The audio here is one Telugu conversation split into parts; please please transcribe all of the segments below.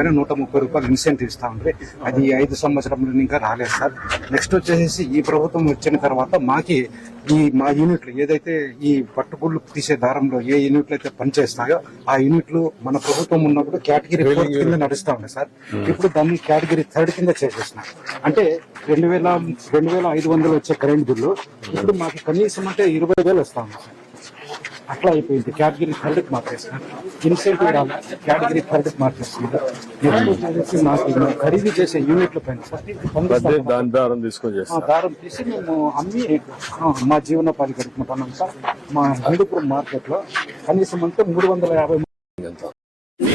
పైన నూట ముప్పై రూపాయలు ఇన్సెంటివ్ ఇస్తా ఉండ్రి అది ఐదు సంవత్సరంలో ఇంకా రాలేదు సార్. నెక్స్ట్ వచ్చేసి ఈ ప్రభుత్వం వచ్చిన తర్వాత మాకి ఈ మా యూనిట్లు ఏదైతే ఈ పట్టుగుళ్ళు తీసే దారంలో ఏ యూనిట్లు అయితే పనిచేస్తాయో ఆ యూనిట్లు మన ప్రభుత్వం ఉన్నప్పుడు కేటగిరీ ఫోర్ కింద నడుస్తా ఉన్నాయి సార్. ఇప్పుడు దాన్ని కేటగిరీ థర్డ్ కింద చేసేసిన అంటే రెండు వేల రెండు వేల ఐదు వందలు వచ్చే కరెంట్ బిల్లు ఇప్పుడు మాకు కనీసం అంటే ఇరవై వేలు వస్తా ఉంది సార్. అట్లా అయిపోయింది కేటగిరీ థర్డ్ మార్చేస్తున్నారు ఇన్సెంటివ్ రాదు కేటగిరీ థర్డ్ మార్చేస్తున్నారు నెక్స్ట్ వచ్చేసి మాకు ఖరీదు చేసే యూనిట్ల పైన సార్. దారం తీసుకొని దారం తీసి మేము అమ్మి మా జీవనోపాధి గడుపుకుంటున్నాం సార్. మా హిందూపురం మార్కెట్లో కనీసం అంటే మూడు వందల యాభై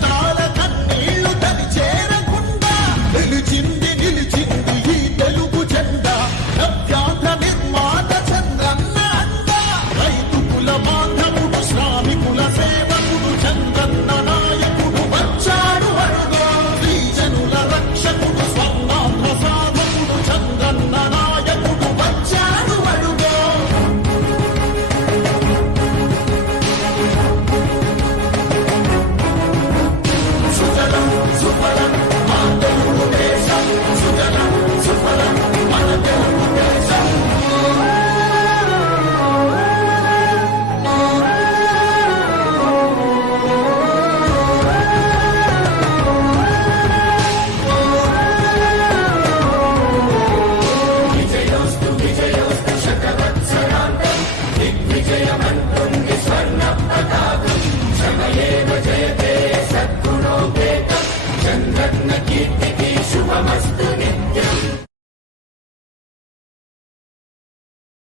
star చంద్రన్న